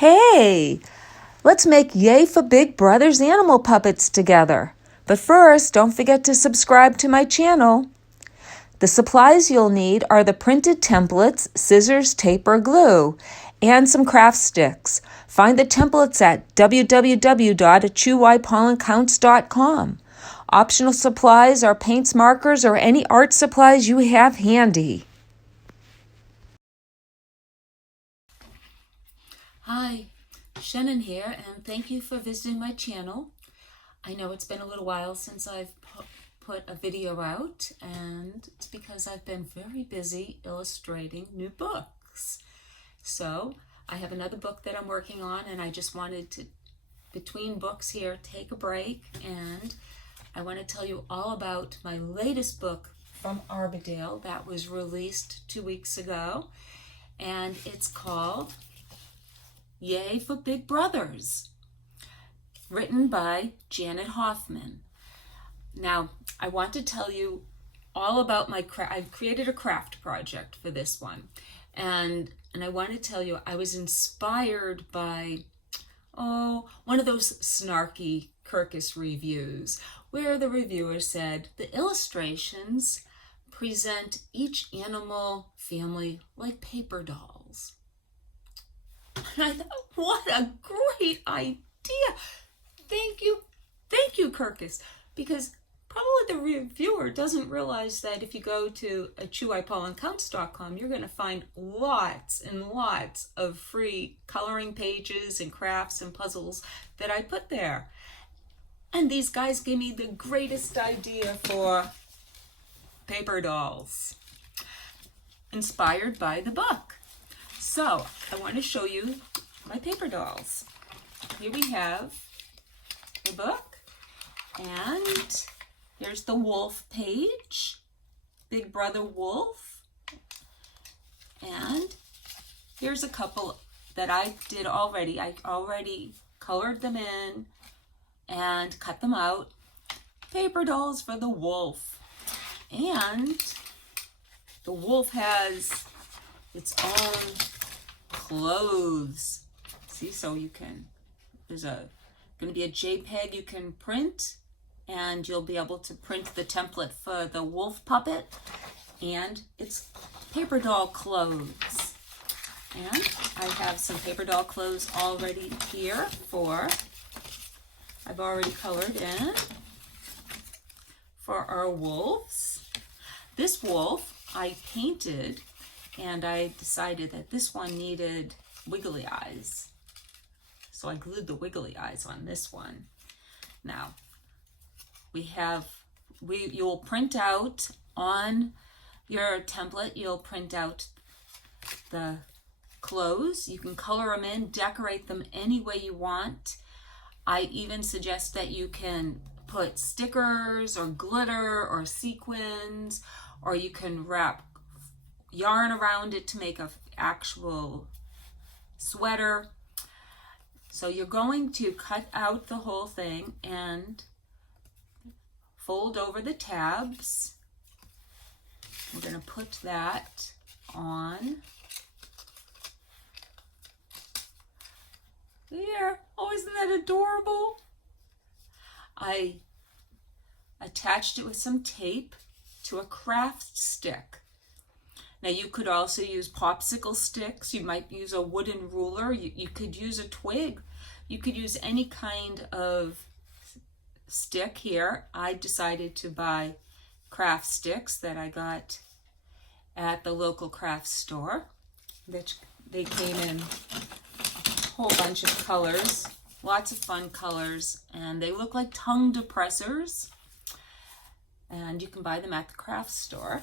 Hey, let's make Yay for Big Brother's animal puppets together. But first, don't forget to subscribe to my channel. The supplies you'll need are the printed templates, scissors, tape, or glue, and some craft sticks. Find the templates at www.achoopollencounts.com. Optional supplies are paints, markers, or any art supplies you have handy. Hi, Shennen here, and thank you for visiting my channel. I know it's been a little while since I've put a video out, and it's because I've been very busy illustrating new books. So I have another book that I'm working on, and I just wanted to, between books here, take a break, and I want to tell you all about my latest book from Arborvitae that was released 2 weeks ago, and it's called Yay for Big Brothers, written by Janet Hoffman. Now, I want to tell you all about my craft. I've created a craft project for this one, and I want to tell you I was inspired by one of those snarky Kirkus reviews where the reviewer said the illustrations present each animal family like paper dolls. And I thought, what a great idea. Thank you, Kirkus. Because probably the reviewer doesn't realize that if you go to AchooPollenCounts.com, you're going to find lots and lots of free coloring pages and crafts and puzzles that I put there. And these guys gave me the greatest idea for paper dolls, inspired by the book. So I want to show you my paper dolls. Here we have the book, and here's the wolf page, Big Brother Wolf, and here's a couple that I did already. I already colored them in and cut them out. Paper dolls for the wolf, and the wolf has its own clothes. See, so you can, there's going to be a JPEG you can print, and you'll be able to print the template for the wolf puppet and its paper doll clothes. And I have some paper doll clothes already here I've already colored in for our wolves. This wolf I painted, and I decided that this one needed wiggly eyes. So I glued the wiggly eyes on this one. Now, you'll print out on your template, you'll print out the clothes. You can color them in, decorate them any way you want. I even suggest that you can put stickers or glitter or sequins, or you can wrap yarn around it to make an actual sweater. So you're going to cut out the whole thing and fold over the tabs. We're going to put that on there. Oh, isn't that adorable? I attached it with some tape to a craft stick. Now you could also use popsicle sticks. You might use a wooden ruler. You could use a twig. You could use any kind of stick here. I decided to buy craft sticks that I got at the local craft store. They came in a whole bunch of colors, lots of fun colors, and they look like tongue depressors. And you can buy them at the craft store.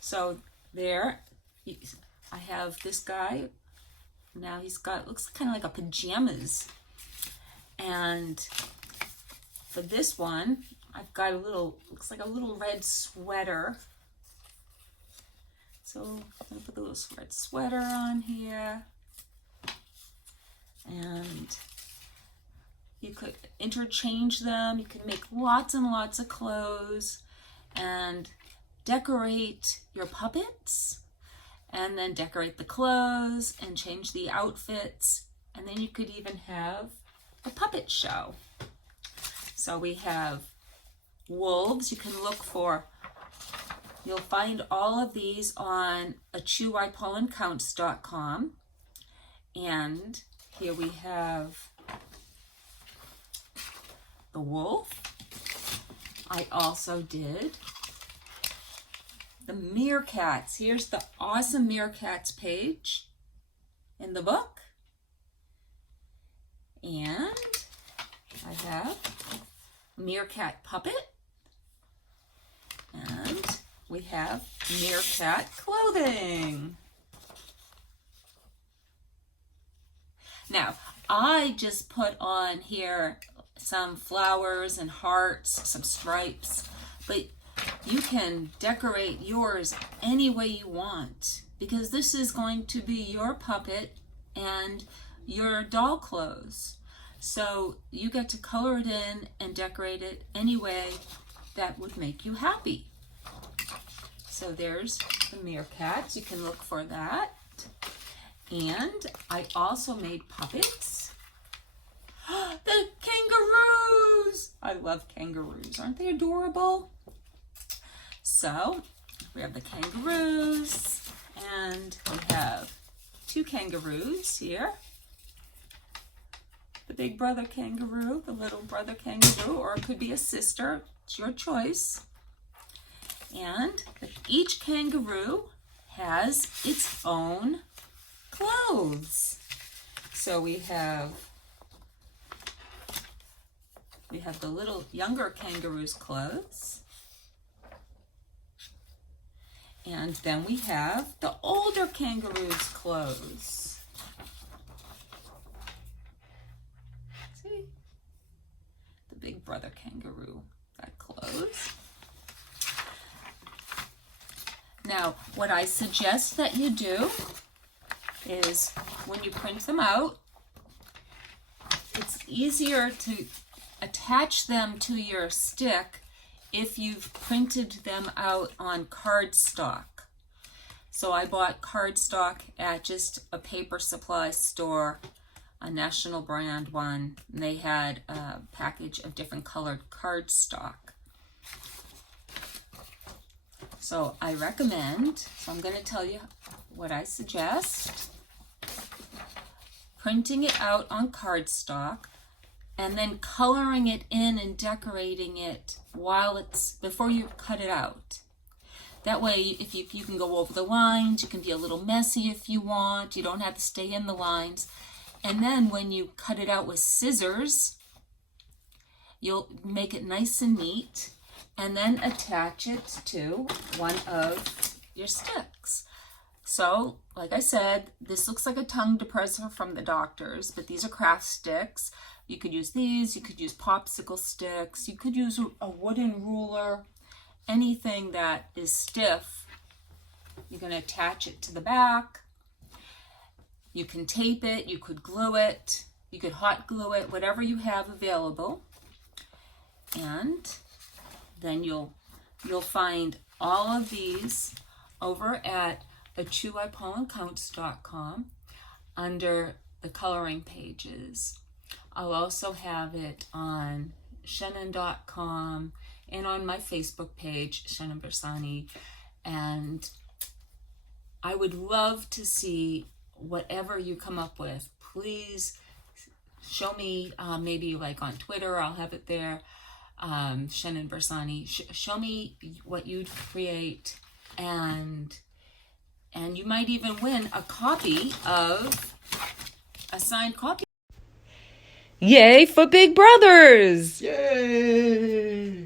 So there, I have this guy. Now he's got, looks kind of like a pajamas. And for this one, I've got a little, looks like a little red sweater. So I'm gonna put the little red sweater on here. And you could interchange them. You can make lots and lots of clothes and decorate your puppets, and then decorate the clothes and change the outfits And then you could even have a puppet show. So we have wolves. You can look for, you'll find all of these on AchooPollenCounts.com. And here we have the wolf. I also did the meerkats. Here's the awesome meerkats page in the book. And I have a meerkat puppet. And we have meerkat clothing. Now, I just put on here some flowers and hearts, some stripes, but you can decorate yours any way you want, because this is going to be your puppet and your doll clothes. So you get to color it in and decorate it any way that would make you happy. So there's the meerkats. You can look for that. And I also made puppets. The kangaroos! I love kangaroos. Aren't they adorable? So we have the kangaroos, and we have two kangaroos here. The big brother kangaroo, the little brother kangaroo, or it could be a sister. It's your choice. And each kangaroo has its own clothes. So we have the little younger kangaroo's clothes. And then we have the older kangaroo's clothes. See? The big brother kangaroo got clothes. Now, what I suggest that you do is when you print them out, it's easier to attach them to your stick if you've printed them out on cardstock. So I bought cardstock at just a paper supply store, a national brand one, and they had a package of different colored cardstock. So I recommend, so I'm going to tell you what I suggest. Printing it out on cardstock and then coloring it in and decorating it before you cut it out. That way, if you can go over the lines, you can be a little messy if you want. You don't have to stay in the lines. And then when you cut it out with scissors, you'll make it nice and neat, and then attach it to one of your sticks. So, like I said, this looks like a tongue depressor from the doctors, but these are craft sticks. You could use these, you could use popsicle sticks, you could use a wooden ruler, anything that is stiff. You're going to attach it to the back. You can tape it, you could glue it, you could hot glue it, whatever you have available. And then you'll find all of these over at AchooPollenCounts.com under the coloring pages. I'll also have it on Shennen.com and on my Facebook page, Shennen Bersani. And I would love to see whatever you come up with. Please show me, maybe like on Twitter, I'll have it there, Shennen Bersani. Show me what you'd create, and you might even win a signed copy. Yay for Big Brothers! Yay!